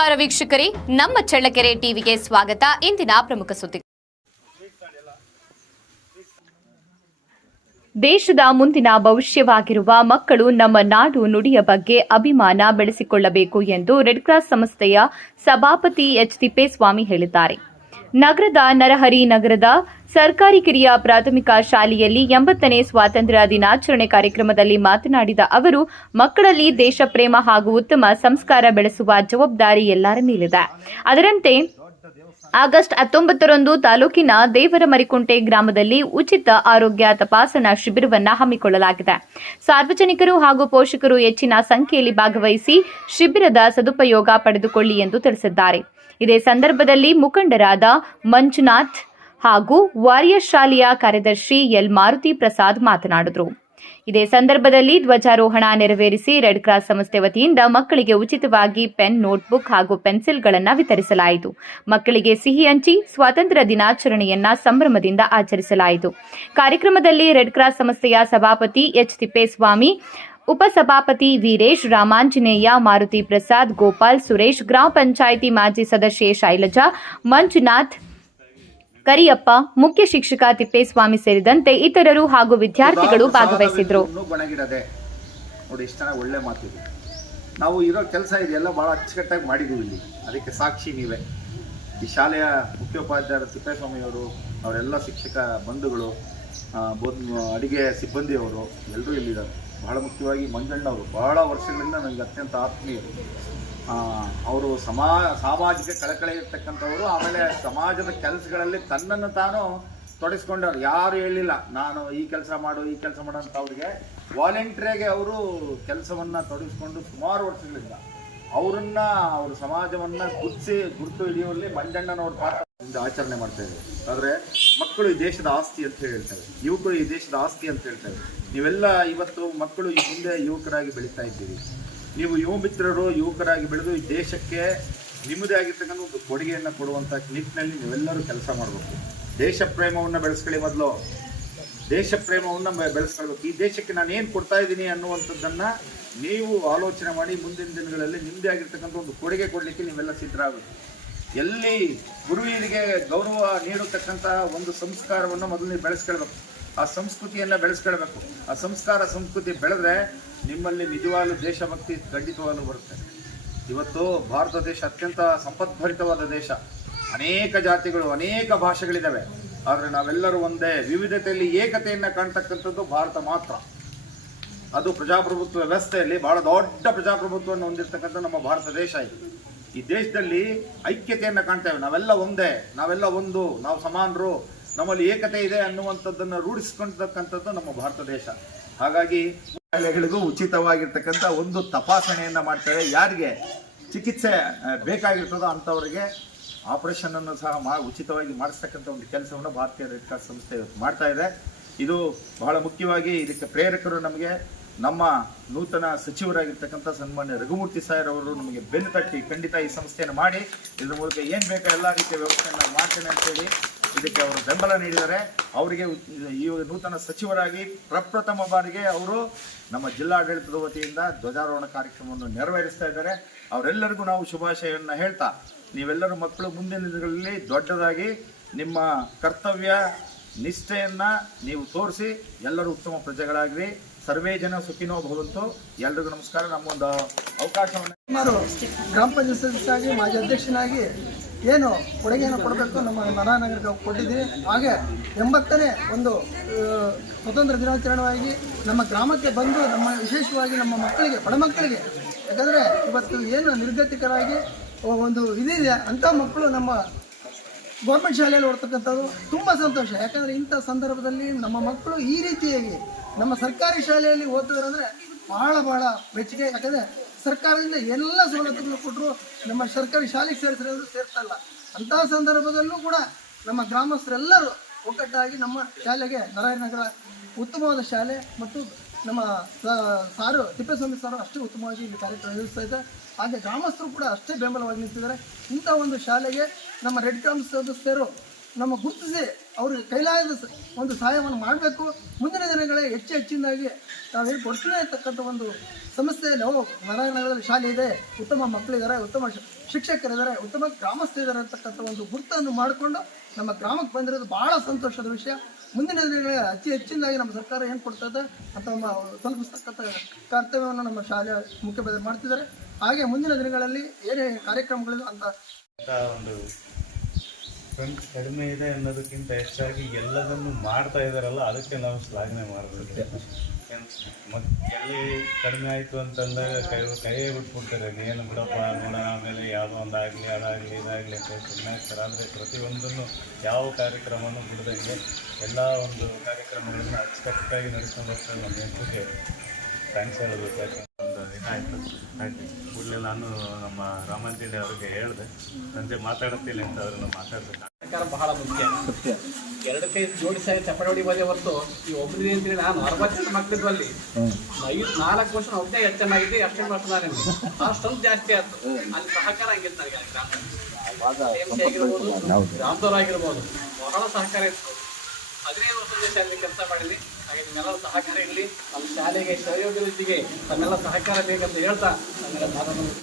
ನಮಸ್ಕಾರ ವೀಕ್ಷಕರೇ, ನಮ್ಮ ಚಳ್ಳಕೆರೆ ಟಿವಿಗೆ ಸ್ವಾಗತ. ಇಂದಿನ ಪ್ರಮುಖ ಸುದ್ದಿ. ದೇಶದ ಮುಂದಿನ ಭವಿಷ್ಯವಾಗಿರುವ ಮಕ್ಕಳು ನಮ್ಮ ನಾಡು ನುಡಿಯ ಬಗ್ಗೆ ಅಭಿಮಾನ ಬೆಳೆಸಿಕೊಳ್ಳಬೇಕು ಎಂದು ರೆಡ್ ಕ್ರಾಸ್ ಸಂಸ್ಥೆಯ ಸಭಾಪತಿ ಎಚ್ ತಿಪ್ಪೇಸ್ವಾಮಿ ಹೇಳಿದ್ದಾರೆ. ನಗರದ ನರಹರಿ ನಗರದ ಸರ್ಕಾರಿ ಕಿರಿಯ ಪ್ರಾಥಮಿಕ ಶಾಲೆಯಲ್ಲಿ 80ನೇ ಸ್ವಾತಂತ್ರ್ಯ ದಿನಾಚರಣೆ ಕಾರ್ಯಕ್ರಮದಲ್ಲಿ ಮಾತನಾಡಿದ ಅವರು, ಮಕ್ಕಳಲ್ಲಿ ದೇಶ ಪ್ರೇಮ ಹಾಗೂ ಉತ್ತಮ ಸಂಸ್ಕಾರ ಬೆಳೆಸುವ ಜವಾಬ್ದಾರಿ ಎಲ್ಲರ ಮೇಲಿದೆ. ಅದರಂತೆ ಆಗಸ್ಟ್ 19ರಂದು ತಾಲೂಕಿನ ದೇವರಮರಿಕುಂಟೆ ಗ್ರಾಮದಲ್ಲಿ ಉಚಿತ ಆರೋಗ್ಯ ತಪಾಸಣಾ ಶಿಬಿರವನ್ನು ಹಮ್ಮಿಕೊಳ್ಳಲಾಗಿದೆ. ಸಾರ್ವಜನಿಕರು ಹಾಗೂ ಪೋಷಕರು ಹೆಚ್ಚಿನ ಸಂಖ್ಯೆಯಲ್ಲಿ ಭಾಗವಹಿಸಿ ಶಿಬಿರದ ಸದುಪಯೋಗ ಪಡೆದುಕೊಳ್ಳಿ ಎಂದು ತಿಳಿಸಿದ್ದಾರೆ. ಇದೇ ಸಂದರ್ಭದಲ್ಲಿ ಮುಖಂಡರಾದ ಮಂಜುನಾಥ್ ಹಾಗೂ ವಾರಿಯರ್ ಶಾಲೆಯ ಕಾರ್ಯದರ್ಶಿ ಎಲ್ ಮಾರುತಿ ಪ್ರಸಾದ್ ಮಾತನಾಡಿದರು. ಇದೇ ಸಂದರ್ಭದಲ್ಲಿ ಧ್ವಜಾರೋಹಣ ನೆರವೇರಿಸಿ ರೆಡ್ ಕ್ರಾಸ್ ಸಂಸ್ಥೆ ವತಿಯಿಂದ ಮಕ್ಕಳಿಗೆ ಉಚಿತವಾಗಿ ಪೆನ್, ನೋಟ್ಬುಕ್ ಹಾಗೂ ಪೆನ್ಸಿಲ್ಗಳನ್ನು ವಿತರಿಸಲಾಯಿತು. ಮಕ್ಕಳಿಗೆ ಸಿಹಿ ಹಂಚಿ ಸ್ವಾತಂತ್ರ್ಯ ದಿನಾಚರಣೆಯನ್ನ ಸಂಭ್ರಮದಿಂದ ಆಚರಿಸಲಾಯಿತು. ಕಾರ್ಯಕ್ರಮದಲ್ಲಿ ರೆಡ್ ಕ್ರಾಸ್ ಸಂಸ್ಥೆಯ ಸಭಾಪತಿ ಎಚ್ ತಿಪ್ಪೇಸ್ವಾಮಿ, ಉಪಸಭಾಪತಿ ವೀರೇಶ್, ರಾಮಾಂಜನೇಯ, ಮಾರುತಿ ಪ್ರಸಾದ್, ಗೋಪಾಲ್, ಸುರೇಶ್, ಗ್ರಾಮ ಪಂಚಾಯಿತಿ ಮಾಜಿ ಸದಸ್ಯೆ ಶೈಲಜಾ, ಮಂಜುನಾಥ್, ಕರಿಯಪ್ಪ, ಮುಖ್ಯ ಶಿಕ್ಷಕ ತಿಪ್ಪೇಸ್ವಾಮಿ ಸೇರಿದಂತೆ ಇತರರು ಹಾಗೂ ವಿದ್ಯಾರ್ಥಿಗಳು ಭಾಗವಹಿಸಿದ್ರು. ನೋಡಿ, ಇಷ್ಟ ಒಳ್ಳೆ ಮಾತಿದೆ. ನಾವು ಇರೋ ಕೆಲಸ ಇದೆಲ್ಲ ಬಹಳ ಅಚ್ಚುಕಟ್ಟಾಗಿ ಮಾಡಿದ್ದೀವಿ. ಇಲ್ಲಿ ಅದಕ್ಕೆ ಸಾಕ್ಷಿ ನೀವೇ. ಈ ಶಾಲೆಯ ಮುಖ್ಯೋಪಾಧ್ಯಾಯರು ತಿಪ್ಪೇಸ್ವಾಮಿಯವರು, ಅವರೆಲ್ಲ ಶಿಕ್ಷಕ ಬಂಧುಗಳು, ಅಡಿಗೆ ಸಿಬ್ಬಂದಿಯವರು ಎಲ್ಲರೂ ಇಲ್ಲಿದ್ದಾರೆ. ಬಹಳ ಮುಖ್ಯವಾಗಿ ಮಂಜಣ್ಣವರು ಬಹಳ ವರ್ಷಗಳಿಂದ ನನಗೆ ಅತ್ಯಂತ ಆತ್ಮೀಯರು. ಅವರು ಸಾಮಾಜಿಕ ಕಳಕಳಿ ಇರ್ತಕ್ಕಂಥವರು. ಆಮೇಲೆ ಸಮಾಜದ ಕೆಲಸಗಳಲ್ಲಿ ತನ್ನನ್ನು ತಾನು ತೊಡಗಿಸ್ಕೊಂಡವ್ರು. ಯಾರು ಹೇಳಿಲ್ಲ ನಾನು ಈ ಕೆಲಸ ಮಾಡು ಈ ಕೆಲಸ ಮಾಡು ಅಂತ. ಅವರಿಗೆ ವಾಲಂಟಿಯರ್ಗೆ ಅವರು ಕೆಲಸವನ್ನು ತೊಡಗಿಸ್ಕೊಂಡು ಸುಮಾರು ವರ್ಷಗಳಿಂದ ಅವರು ಸಮಾಜವನ್ನು ಗುರುತು ಹಿಡಿಯುವಲ್ಲಿ ಮಂಜಣ್ಣನವ್ರ ಪಾತ್ರ ಆಚರಣೆ ಮಾಡ್ತಾ ಇದ್ದಾರೆ. ಆದರೆ ಮಕ್ಕಳು ಈ ದೇಶದ ಆಸ್ತಿ ಅಂತ ಹೇಳ್ತಾರೆ, ಯುವಕರು ಈ ದೇಶದ ಆಸ್ತಿ ಅಂತ ಹೇಳ್ತಾರೆ. ನೀವೆಲ್ಲ ಇವತ್ತು ಮಕ್ಕಳು ಈ ಮುಂದೆ ಯುವಕರಾಗಿ ಬೆಳೀತಾ ಇದ್ದೀರಿ. ನೀವು ಯುವ ಮಿತ್ರರು ಯುವಕರಾಗಿ ಬೆಳೆದು ಈ ದೇಶಕ್ಕೆ ನಿಮ್ಮದೇ ಆಗಿರ್ತಕ್ಕಂಥ ಒಂದು ಕೊಡುಗೆಯನ್ನು ಕೊಡುವಂಥ ನಿಟ್ಟಿನಲ್ಲಿ ನೀವೆಲ್ಲರೂ ಕೆಲಸ ಮಾಡಬೇಕು. ದೇಶ ಪ್ರೇಮವನ್ನು ಬೆಳೆಸ್ಕೊಳ್ಳಿ. ಮೊದಲು ದೇಶ ಪ್ರೇಮವನ್ನು ಬೆಳೆಸ್ಕೊಳ್ಬೇಕು. ಈ ದೇಶಕ್ಕೆ ನಾನು ಏನು ಕೊಡ್ತಾ ಇದ್ದೀನಿ ಅನ್ನುವಂಥದ್ದನ್ನು ನೀವು ಆಲೋಚನೆ ಮಾಡಿ ಮುಂದಿನ ದಿನಗಳಲ್ಲಿ ನಿಮ್ಮದೇ ಆಗಿರ್ತಕ್ಕಂಥ ಒಂದು ಕೊಡುಗೆ ಕೊಡಲಿಕ್ಕೆ ನೀವೆಲ್ಲ ಸಿದ್ಧರಾಗಬೇಕು. ಎಲ್ಲಿ ಗುರುವಿಗೆ ಗೌರವ ನೀಡತಕ್ಕಂಥ ಒಂದು ಸಂಸ್ಕಾರವನ್ನು ಮೊದಲು ನೀವು ಬೆಳೆಸ್ಕೊಳ್ಬೇಕು. ಆ ಸಂಸ್ಕೃತಿಯನ್ನು ಬೆಳೆಸ್ಕೊಳ್ಬೇಕು. ಆ ಸಂಸ್ಕೃತಿ ಬೆಳೆದ್ರೆ ನಿಮ್ಮಲ್ಲಿ ನಿಜವಾಗ್ಲೂ ದೇಶಭಕ್ತಿ ಖಂಡಿತವಾಗ್ಲೂ ಬರುತ್ತೆ. ಇವತ್ತು ಭಾರತ ದೇಶ ಅತ್ಯಂತ ಸಂಪದ್ಭರಿತವಾದ ದೇಶ. ಅನೇಕ ಜಾತಿಗಳು, ಅನೇಕ ಭಾಷೆಗಳಿದ್ದಾವೆ. ಆದರೆ ನಾವೆಲ್ಲರೂ ಒಂದೇ. ವಿವಿಧತೆಯಲ್ಲಿ ಏಕತೆಯನ್ನು ಕಾಣ್ತಕ್ಕಂಥದ್ದು ಭಾರತ ಮಾತ್ರ. ಅದು ಪ್ರಜಾಪ್ರಭುತ್ವ ವ್ಯವಸ್ಥೆಯಲ್ಲಿ ಬಹಳ ದೊಡ್ಡ ಪ್ರಜಾಪ್ರಭುತ್ವವನ್ನು ಹೊಂದಿರತಕ್ಕಂಥ ನಮ್ಮ ಭಾರತ ದೇಶ ಇದು. ಈ ದೇಶದಲ್ಲಿ ಐಕ್ಯತೆಯನ್ನು ಕಾಣ್ತೇವೆ. ನಾವೆಲ್ಲ ಒಂದೇ, ನಾವೆಲ್ಲ ಒಂದು, ನಾವು ಸಮಾನರು, ನಮ್ಮಲ್ಲಿ ಏಕತೆ ಇದೆ ಅನ್ನುವಂಥದ್ದನ್ನು ರೂಢಿಸ್ಕೊಳ್ತಕ್ಕಂಥದ್ದು ನಮ್ಮ ಭಾರತ ದೇಶ. ಹಾಗಾಗಿ ಶಾಲೆಗಳಿಗೂ ಉಚಿತವಾಗಿರ್ತಕ್ಕಂಥ ಒಂದು ತಪಾಸಣೆಯನ್ನು ಮಾಡ್ತೇವೆ. ಯಾರಿಗೆ ಚಿಕಿತ್ಸೆ ಬೇಕಾಗಿರ್ತದೋ ಅಂಥವರಿಗೆ ಆಪರೇಷನನ್ನು ಸಹ ಉಚಿತವಾಗಿ ಮಾಡಿಸ್ತಕ್ಕಂಥ ಒಂದು ಕೆಲಸವನ್ನು ಭಾರತೀಯ ರೆಡ್ ಕ್ರಾಸ್ ಸಂಸ್ಥೆ ಮಾಡ್ತಾ ಇದೆ. ಇದು ಬಹಳ ಮುಖ್ಯವಾಗಿ ಇದಕ್ಕೆ ಪ್ರೇರಕರು ನಮಗೆ ನಮ್ಮ ನೂತನ ಸಚಿವರಾಗಿರ್ತಕ್ಕಂಥ ಸನ್ಮಾನ್ಯ ರಘುಮೂರ್ತಿ ಸಾಯರ್ ಅವರು ನಮಗೆ ಬೆನ್ನು ತಟ್ಟಿ ಖಂಡಿತ ಈ ಸಂಸ್ಥೆಯನ್ನು ಮಾಡಿ ಇದ್ರ ಮೂಲಕ ಏನು ಬೇಕೋ ಎಲ್ಲ ರೀತಿಯ ವ್ಯವಸ್ಥೆಯನ್ನು ಮಾಡ್ತೇನೆ ಅಂತೇಳಿ ಇದಕ್ಕೆ ಅವರು ಬೆಂಬಲ ನೀಡಿದ್ದಾರೆ. ಅವರಿಗೆ ಈ ನೂತನ ಸಚಿವರಾಗಿ ಪ್ರಪ್ರಥಮ ಬಾರಿಗೆ ಅವರು ನಮ್ಮ ಜಿಲ್ಲಾಡಳಿತದ ವತಿಯಿಂದ ಧ್ವಜಾರೋಹಣ ಕಾರ್ಯಕ್ರಮವನ್ನು ನೆರವೇರಿಸ್ತಾ ಇದ್ದಾರೆ. ಅವರೆಲ್ಲರಿಗೂ ನಾವು ಶುಭಾಶಯವನ್ನು ಹೇಳ್ತಾ, ನೀವೆಲ್ಲರೂ ಮಕ್ಕಳು ಮುಂದಿನ ದಿನಗಳಲ್ಲಿ ದೊಡ್ಡದಾಗಿ ನಿಮ್ಮ ಕರ್ತವ್ಯ ನಿಷ್ಠೆಯನ್ನು ನೀವು ತೋರಿಸಿ ಎಲ್ಲರೂ ಉತ್ತಮ ಪ್ರಜೆಗಳಾಗ್ರಿ. ಸರ್ವೇ ಜನ ಸುಖಿನೋ ಭವಂತು. ಎಲ್ರಿಗೂ ನಮಸ್ಕಾರ. ನಮ್ಮೊಂದು ಅವಕಾಶವನ್ನು ಗ್ರಾಮ ಪಂಚಾಯತ್ ಸದಸ್ಯರಾಗಿ ಮಾಜಿ ಅಧ್ಯಕ್ಷನಾಗಿ ಏನು ಕೊಡುಗೆಯನ್ನು ಕೊಡಬೇಕು ನಮ್ಮ ನರನಗರಕ್ಕೆ ಕೊಟ್ಟಿದ್ದೀವಿ. ಹಾಗೆ 80ನೇ ಒಂದು ಸ್ವತಂತ್ರ ದಿನಾಚರಣೆಯಾಗಿ ನಮ್ಮ ಗ್ರಾಮಕ್ಕೆ ಬಂದು ವಿಶೇಷವಾಗಿ ನಮ್ಮ ಮಕ್ಕಳಿಗೆ, ಬಡ ಮಕ್ಕಳಿಗೆ, ಯಾಕಂದರೆ ಇವತ್ತು ಏನು ನಿರ್ಗತಿಕರಾಗಿ ಒಂದು ಇದಿದೆ ಅಂಥ ಮಕ್ಕಳು ನಮ್ಮ ಗೌರ್ಮೆಂಟ್ ಶಾಲೆಯಲ್ಲಿ ಓಡ್ತಕ್ಕಂಥದ್ದು ತುಂಬ ಸಂತೋಷ. ಯಾಕಂದರೆ ಇಂಥ ಸಂದರ್ಭದಲ್ಲಿ ನಮ್ಮ ಮಕ್ಕಳು ಈ ರೀತಿಯಾಗಿ ನಮ್ಮ ಸರ್ಕಾರಿ ಶಾಲೆಯಲ್ಲಿ ಓದ್ತಿದ್ರಂದರೆ ಭಾಳ ಮೆಚ್ಚುಗೆ. ಯಾಕಂದರೆ ಸರ್ಕಾರದಿಂದ ಎಲ್ಲ ಸವಲತ್ತುಗಳು ಕೊಟ್ಟರು ನಮ್ಮ ಸರ್ಕಾರಿ ಶಾಲೆಗೆ ಸೇರಿಸಿರೋದು ಸೇರ್ತಾಯಿಲ್ಲ. ಅಂತಹ ಸಂದರ್ಭದಲ್ಲೂ ಕೂಡ ನಮ್ಮ ಗ್ರಾಮಸ್ಥರೆಲ್ಲರೂ ಒಗ್ಗಟ್ಟಾಗಿ ನಮ್ಮ ಶಾಲೆಗೆ ನರಹರಿನಗರ ಉತ್ತಮವಾದ ಶಾಲೆ ಮತ್ತು ನಮ್ಮ ಸಾರು ತಿಪ್ಪೇಸ್ವಾಮಿ ಸಾರು ಅಷ್ಟೇ ಉತ್ತಮವಾಗಿ ಇಲ್ಲಿ ಕಾರ್ಯಕ್ರಮ ನಿರ್ವಹಿಸ್ತಾ ಇದ್ದಾರೆ. ಹಾಗೆ ಗ್ರಾಮಸ್ಥರು ಕೂಡ ಅಷ್ಟೇ ಬೆಂಬಲವಾಗಿ ನಿಂತಿದ್ದಾರೆ. ಇಂಥ ಒಂದು ಶಾಲೆಗೆ ನಮ್ಮ ರೆಡ್ ಕ್ರಾಸ್ ಸದಸ್ಯರು ನಮ್ಮ ಗುರುತಿಸಿ ಅವ್ರಿಗೆ ಕೈಲಾದ ಒಂದು ಸಹಾಯವನ್ನು ಮಾಡಬೇಕು. ಮುಂದಿನ ದಿನಗಳೇ ಹೆಚ್ಚಿನದಾಗಿ ನಾವೇನು ಕೊಡ್ತೀವಿ ಅಂತಕ್ಕಂಥ ಒಂದು ಸಂಸ್ಥೆಯಲ್ಲಿ ನಗರದಲ್ಲಿ ಶಾಲೆ ಇದೆ, ಉತ್ತಮ ಮಕ್ಕಳಿದ್ದಾರೆ, ಉತ್ತಮ ಶಿಕ್ಷಕರಿದ್ದಾರೆ, ಉತ್ತಮ ಗ್ರಾಮಸ್ಥರಿದ್ದಾರೆ ಅಂತಕ್ಕಂಥ ಒಂದು ಗುರುತನ್ನು ಮಾಡಿಕೊಂಡು ನಮ್ಮ ಗ್ರಾಮಕ್ಕೆ ಬಂದಿರೋದು ಭಾಳ ಸಂತೋಷದ ವಿಷಯ. ಮುಂದಿನ ದಿನಗಳೇ ಹೆಚ್ಚಿನದಾಗಿ ನಮ್ಮ ಸರ್ಕಾರ ಏನು ಕೊಡ್ತದೆ ಅಂತ ತಲುಪಿಸ್ತಕ್ಕಂಥ ಕರ್ತವ್ಯವನ್ನು ನಮ್ಮ ಶಾಲೆಯ ಮುಖ್ಯೋಪಾಧ್ಯಾಯರು ಮಾಡ್ತಿದ್ದಾರೆ. ಹಾಗೆ ಮುಂದಿನ ದಿನಗಳಲ್ಲಿ ಏನೇ ಕಾರ್ಯಕ್ರಮಗಳಿದೆ ಅಂತ ಒಂದು ಕಡಿಮೆ ಇದೆ ಅನ್ನೋದಕ್ಕಿಂತ ಹೆಚ್ಚಾಗಿ ಎಲ್ಲದನ್ನು ಮಾಡ್ತಾ ಇದ್ದಾರಲ್ಲ, ಅದಕ್ಕೆ ನಾವು ಶ್ಲಾಘನೆ ಮಾಡಬೇಕು. ಮತ್ತು ಎಲ್ಲಿ ಕಡಿಮೆ ಆಯಿತು ಅಂತಂದಾಗ ಕೈಯೇ ಬಿಟ್ಬಿಡ್ತಾರೆ, ಏನು ಬಿಡಪ್ಪ ನೋಡೋಣ ಆಮೇಲೆ ಯಾವುದೋ ಒಂದಾಗಲಿ ಅದಾಗಲಿ ಇದಾಗಲಿ ಅಂತ ಸುಮ್ಮನೆ ಆಗ್ತಾರೆ. ಆದರೆ ಪ್ರತಿಯೊಂದನ್ನು ಯಾವ ಕಾರ್ಯಕ್ರಮವನ್ನು ಬಿಡದಂಗೆ ಎಲ್ಲ ಒಂದು ಕಾರ್ಯಕ್ರಮಗಳನ್ನು ಅಚ್ಚುಕಟ್ಟಾಗಿ ನಡೆಸ್ಕೊಂಡು ಹೋಗ್ತಾರೆ. ನಮ್ಮ ಹೆಸರಿಗೆ ಥ್ಯಾಂಕ್ಸ್ ಹೇಳಬೇಕು. ಯಾಕಂದ್ರೆ ಒಂದು ಇದಾಯಿತು ಕೂಡಲೇ ನಾನು ನಮ್ಮ ರಾಮಂತಿಡೆ ಅವ್ರಿಗೆ ಹೇಳಿದೆ, ಸಂಜೆ ಮಾತಾಡುತ್ತಿಲ್ಲ ಅಂತ ಅವ್ರನ್ನ ಮಾತಾಡ್ಬೇಕು. ಸರ್ಕಾರ ಬಹಳ ಮುಖ್ಯ. ಎರಡು ಕೈ ಜೋಡಿಸಾಗಿ ಚಪ್ಪಡಿ ಹೊಡಿಬೋದೇ ಹೊರತು ಈ ಒಬ್ಬರಿಗೆ ಅಂತೇಳಿ ನಾನು 60 ಮಕ್ಕಳಿದ್ವು ಅಲ್ಲಿ 4 ವರ್ಷ ಒಬ್ಬನೇ ಹೆಚ್ಚನಾಗಿದೆ, ಅಷ್ಟೇ ವರ್ಷ ನಾನು ಅಷ್ಟೊಂದು ಜಾಸ್ತಿ ಆಯ್ತು. ಅಲ್ಲಿ ಸಹಕಾರ ಆಗಿತ್ತು ನನಗೆ ಆಗಿರ್ಬೋದು, ಗ್ರಾಮದವ್ರು ಆಗಿರ್ಬೋದು, ಬಹಳ ಸಹಕಾರ ಇತ್ತು. 15 ವರ್ಷದ ಶಾಲೆಯಲ್ಲಿ ಕೆಲಸ ಮಾಡಿದ್ವಿ. ಹಾಗೆ ನಿಮ್ಮೆಲ್ಲರ ಸಹಕಾರ ಇರಲಿ. ನಮ್ಮ ಶಾಲೆಗೆ ಶ್ರೇಯೋಭಿವೃದ್ಧಿಗೆ ತಮ್ಮೆಲ್ಲ ಸಹಕಾರ ಬೇಕಂತ ಹೇಳ್ತಾ ನನ್ನೆಲ್ಲ ಮಾತನ್ನು